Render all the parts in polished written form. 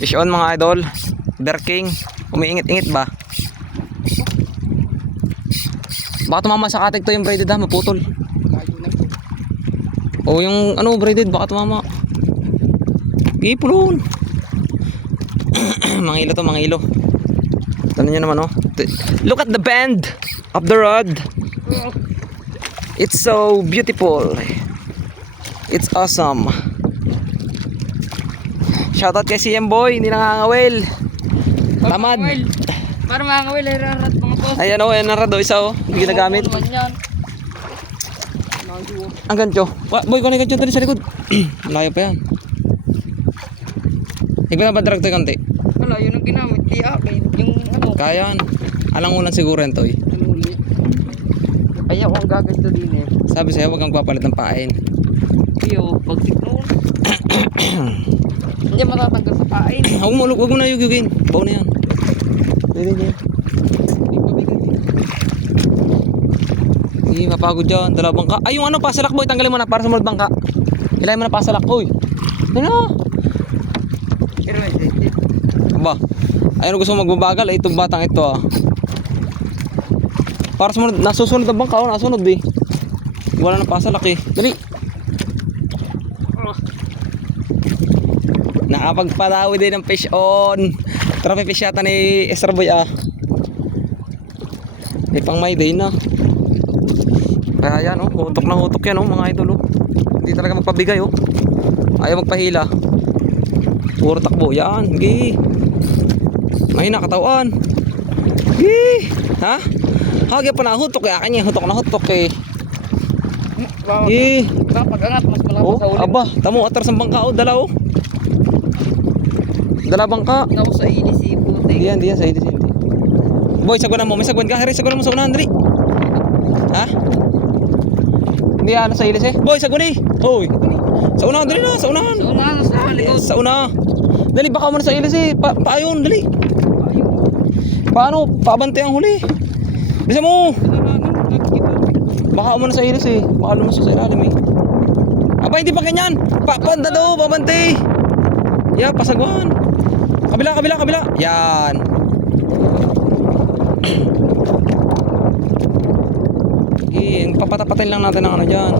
Fish on mga idol. Bear King. Umiingit-ingit ba? Baka tumama sa katig to yung braided ha, maputol. O yung ano braided, baka tumama. Ipulon. Mga ilo to, mga ilo. Tignan nyo naman oh. Look at the bend of the rod. It's so beautiful. It's awesome. Shoutout kay CM Boy, hindi nangangawil. Tamad. Para mangawil ay rarat mga boss. Ayan o, ayan ang rado, isa o. Hindi ginagamit. Ang gancho. Boy, kung ano yung gancho dali sa likod. Malayo pa yan. Higba na ba drag to yung kanti? Wala, yun ang ginamit. Akin, yung ano. Kaya yan. Alang ulan siguro yan to eh. Anuli. Kaya ako ang gaganto din eh. Sabi sa'yo, huwag kang papalit ng pain. Iyo, pag signoon. Hindi matatanggal sa pain. Huwag mo na yugugin. Baw na yan. Hindi. Hindi, mapagod dyan. Dala bangka. Ay, yung ano, pasalak boy. Tanggalin mo na para sa mulad bangka. Ilahin mo na pasalak. Uy. Ano? Pero hindi. Ba? Ayun gusto mo magbabagal. Ay, itong batang ito ah. Para sa mulad. Nasusunod ang bangka. Oh, nasunod eh. Wala na pasalak eh. Dali. Nakapagpalawi din ng fish on. Trophy fish yata ni Esther Boy ah. May pang may day na. Kaya yan oh, hutok na hutok yan oh mga idol oh. Hindi talaga magpabigay oh. Ayaw magpahila. Puro takbo yan. Gi. Mahina katawan. Gi. Ha? Hagya pa na hutok kaya kanya hutok na hutok eh. Gi. Kapag angat mas malapit Oh, sa ulit. aba, tamo atras ang bangka oh, dala oh. Dala bangka. Ako sa inis si puti. Diyan sa hindi. Boy, sagwan mo. May sagwan ka. Hari, sagwan mo sa unahan, dali. Ha? Hindi ano sa ilis eh. Boy, sagwan eh. Hoy. Sa unahan, dali na. Sa unahan. So na, sa likod. Sa una. Dali, baka mo na sa ilis eh. Paayon, dali. Paano? Pabante ang huli. Bisa mo. Baka mo na sa ilis eh. Baka lumusok sa ilalim eh. Aba, hindi pa ganyan. Panda daw, pabante. Yeah, pasagwan. Kabila. Yan. Papatapatin lang natin ang ano dyan.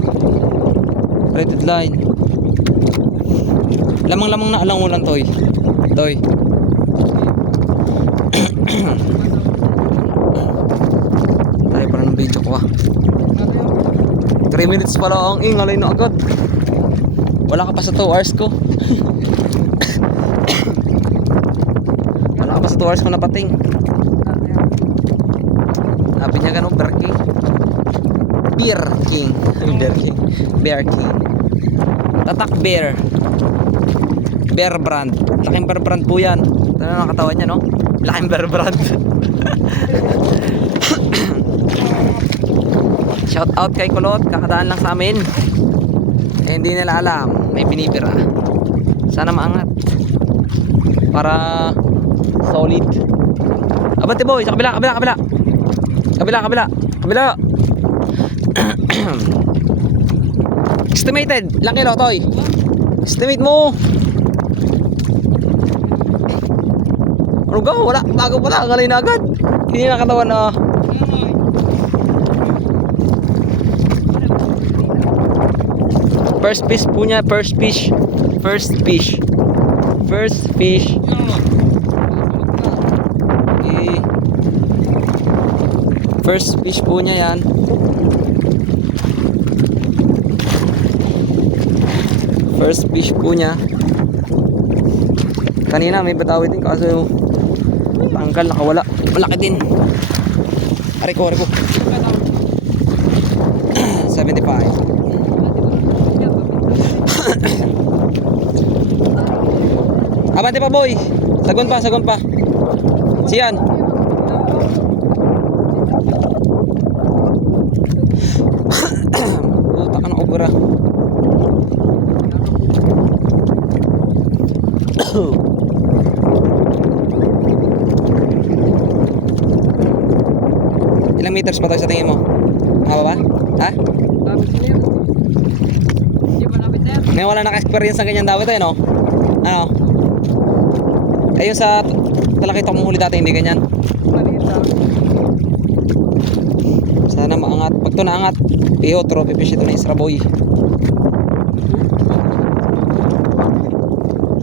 Rated line. Lamang-lamang na alang ulan toy. Toy. Tayo pa ng video ko ah. 3 minutes pa lang. Ingalay na agad. Wala ka pa sa 2 hours ko. Wala ka pa sa 2 hours ko napating. Sabi niya ganun, Bear King. Bear King. Bear King. Bear King. Tatak Bear. Bear brand. Laking bear brand po yan. Ito na ang katawan niya, no? Laking bear brand. Shout out kay Kulot. Kakadaan lang sa amin. Eh, hindi nila alam. May binibira. Sana maangat. Para solid. Abante boy. Sa kabila. Kabila. Estimated. Ilang kilo, Toy? Estimate mo. Ano ga? Wala. Bago pala. Galay na agad. Hindi na katawan na. First fish po niya. First fish. First fish po niya yan. First fish po niya. Kanina may batawi din kaso tanggal nakawala. Malaki din. Ari ko. 75. Abante pa boy. Sagon pa. Siyan. Puta ka na obra. Ilang meters pa tayo sa tingin mo? Haba ba? Ha? Hindi malapit na yan. May wala naka-experience ng ganyan daw ito, no? Ano? Ayun sa talakita kong huli dati, hindi ganyan. Maliit lang. Sana maangat. Pag ito naangat, iho, trophy fish ito na Isra Boy.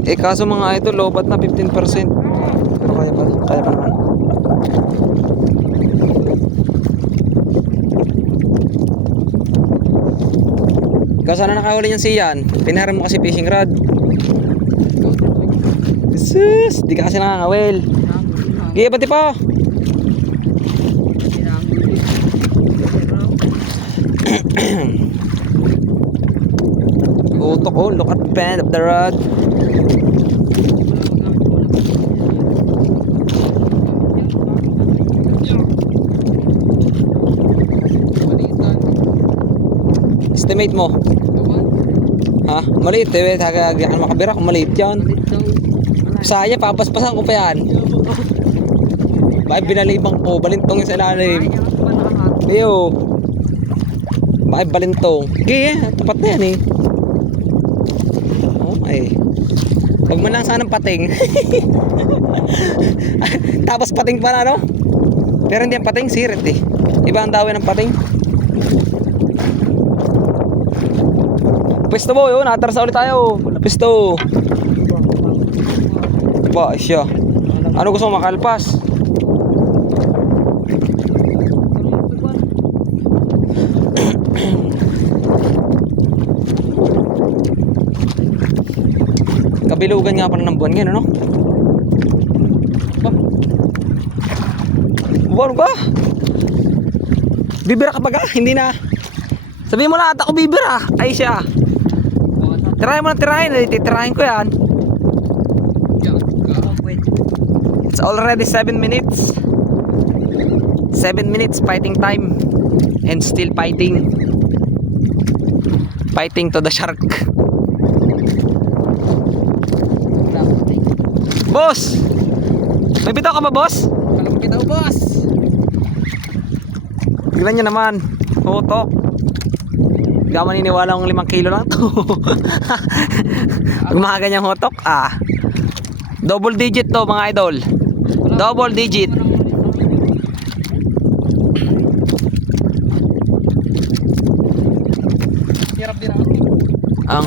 Eh kaso mga ito, lobat na 15%. Pero kaya pa naman. Kaso na nakahuli niyan siyan, pinaharam mo kasi fishing rod. Sus, di ka kasi nakangawil. Gaya pati pa. Utok, oh, look at the bend of the rod. Estimate mo. Ha? Maliit eh. Hagyan makabira kung maliit yan. Saya, papaspasan ko pa yan. Bakit binalibang ko? Balintong yung sa ilalim. Iyo. Bakit balintong? Kaya, tapat na yan eh. Oh ay. Huwag mo lang sanang pating. Tapos pating pa na, no? Pero hindi ang pating, sirit eh. Iba ang dawin ng pating. Pisto mo yun, natarasa ulit tayo. Pisto. Ba, siya. Ano gusto mo makalpas? Kabilugan nga pala ng buwan ngayon, ano? Buwan ba? Bibira ka pa ga? Hindi na. Sabihin mo na ata ko bibira. Ay siya. Tirahin mo na tirahin. Titirahin ko yan. It's already 7 minutes. 7 minutes fighting time. And still fighting. Fighting to the shark. Boss! May bitaw ka ba, boss? Walang bitaw, boss. Tignan nyo naman. Tutok. Hindi ako maniniwala kung 5 kilo lang to. Pag mga ganyang hotok, double digit to mga idol. Double digit. Hirap din ako. Ang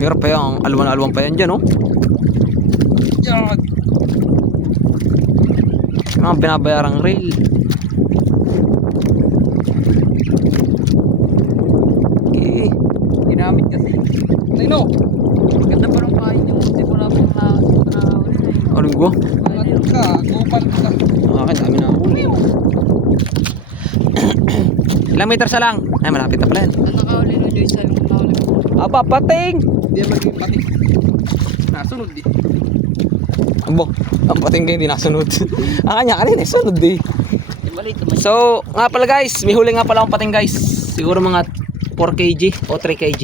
hirap pa yan. Alwan-alwan pa yan dyan, oh. Mga binabayarang rail. Okay. Ginamit kasi. Nino! Ganda pa rin kain yung hindi ko na pong Ano ko? Ano ka? Gopal ka. Akin, dami na ako. Ilang meter sa lang? Ay, malapit na pala yan. Ang nakahuli nun yung isa yung nakahuli mo. Aba, pating! Hindi maging pati. Nasunod di. Abo, ang pating din, hindi nasunod. Ang kanya, kanina, sunod di. Maliit naman. So, nga pala guys, may huli nga pala akong pating guys. Siguro mga 4 kg o 3 kg.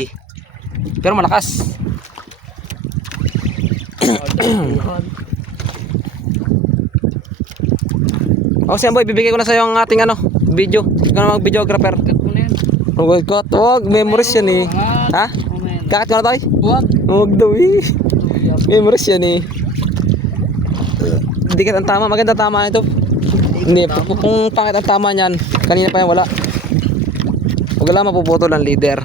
Pero malakas. O siya boy, bibigay ko na sa iyo ang ating video. Ikaw na mag-videographer. Oh my God, wag, memories yan eh. Ha? Kakit ko na tayo? Wag. Wag daw eh. Memories yan eh. Hindi ang tama, maganda tama nito. Hindi, kung pangit ang tama niyan, kanina pa yan wala. Huwag lang mapuputol ang leader.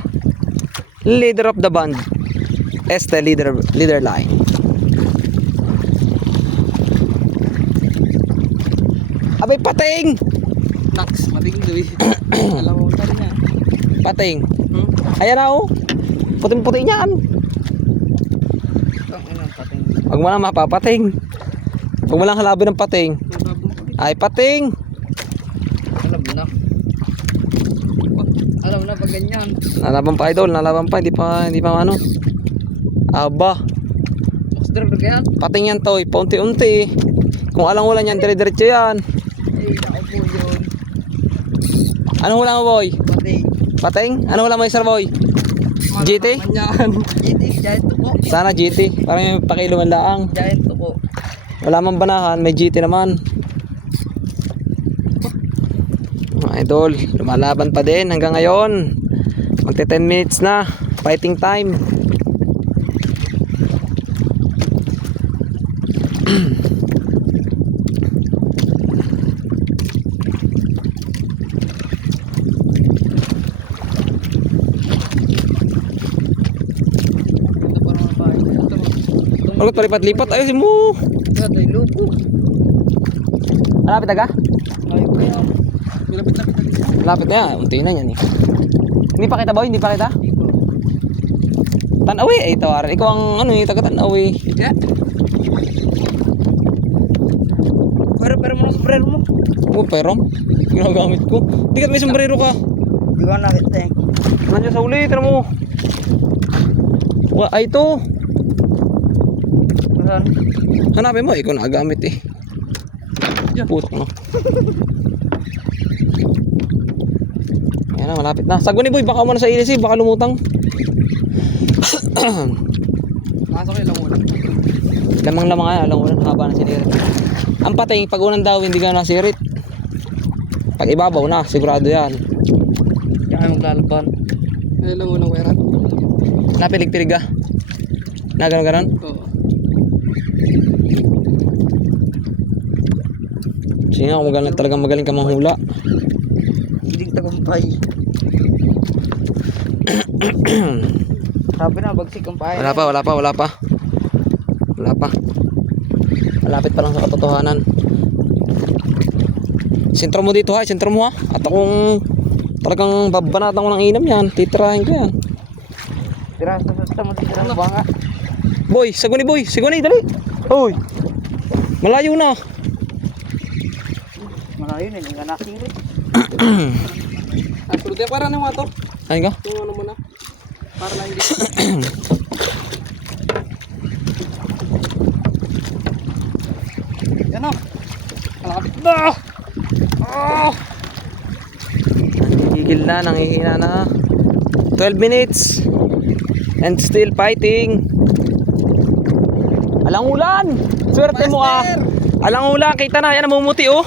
Leader of the band. Este leader line. Abay, pating! Nax, mating doy. Alam mo pa niya. Pating. Ayan na oh. Puting-puting yan. Ang inang pating. Huwag mo lang mapapating. Huwag mo lang halabi ng pating. Ay, pating! Alam mo na. Alam mo na pag ganyan. Nalaban pa idol, nalaban pa. Hindi pa ano. Aba. Monster na kaya? Pating yan to, paunti-unti. Kung alang wala niyan, dire-diretso yan. Eh, ako po yun. Anong hula mo boy? Pating. Pating? Anong hula mo Sir boy? GT? Yan. GT, giant tuko. Sana GT. Parang may pakilo man laang. Giant tuko. Wala man banahan, may GT naman. Mga idol, lumalaban pa din hanggang ngayon. Magte 10 minutes na. Fighting time. Ganda pa rin ang bahay niyo. Ulit palipat-lipat. Ayusin mo. Ganda yung lupo. Malapit aga? Ayun pa yan. Malapit-lapit na dito. Malapit na yan. Unti na yan eh. Hindi pa kita boy? Hindi pa kita? Tanawi ay tawaran. Ikaw ang ano eh, taga Tanawi. Yeah. Pero mo na sombrero mo. Oh, perong. Ginagamit ko. Hindi ka may sombrero ka. Di ko nakita eh. Nandiyan sa uli, tira mo. Ay, ito. Saan? Hanapin mo, ikaw nakagamit eh. Diyan. Putok no. Ayan na, malapit na. Sagwan ni boy, baka mo na sa ilis eh, baka lumutang. Pasok yung langunan. Lamang-lamang nga, alam ko na, haba na sinirit. Ang patay, pag unang daw, hindi ka nasirit. Pag ibabaw na, sigurado yan. Diyan kayo maglalaban. Ayun langunan ko yaran. Napilig-pilig ka? Na gano'n-gano'n? Oo. Sige nga, kung magaling, talagang magaling ka manghula. Hindi tagumpay. Sabi na, bagsik ang pahay. Wala pa. Malapit pa lang sa katotohanan. Sentro mo dito ha, sentro mo ha. At akong talagang babanatan ko ng inam yan, titirahin ko yan. Tira sa mo dito ng banga. Boy, saguni, dali. Hoy. Malayo na. Malayo na, hindi nga nakirit. Pero di para nang wato. Ayun ka? Yung ano mo na. Para lang hindi. Yan o. Malakapit na. Nangigil na, nangihina na. 12 minutes. And still fighting. Alang ulan. Swerte mo ah. Alang ulan, kita na. Ayan, namumuti oh.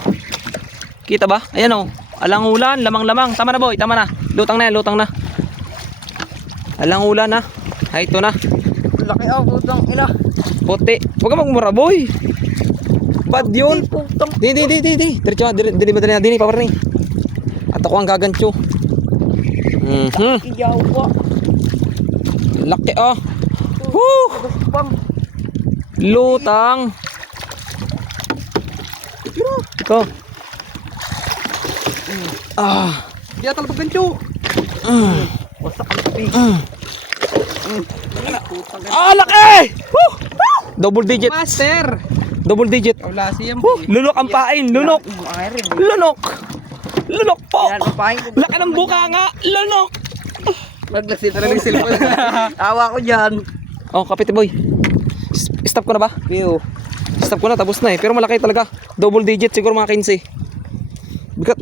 Kita ba? Ayan oh. Alang ulan, lamang-lamang. Tama na boy, tama na. Lutang na yan, lutang na. Alang ulan ha. Ay, ito na. Laki ako, putang ina. Puti. Huwag ka magmura boy. Bad yun. Putang. Di. Diretso ha. Dili madali na. Dini, paparni. At ako ang gagantyo. Iyaw pa. Laki oh. Woo! Pang. Lutang. Ito. Di atal pagkancho. Wasak ang tabi. Laki! Woo! Double digit. Master. Double digit. Wala siyang. Lunok ang pain. Lunok. Lunok po. Laki ng buka nga. Lunok. Maglasit na rin sila. Awa ko dyan. Oh, kapite boy. Stop ko na ba? View. Stop ko na, tapos na eh. Pero malaki talaga. Double digit siguro mga 15. Bigat,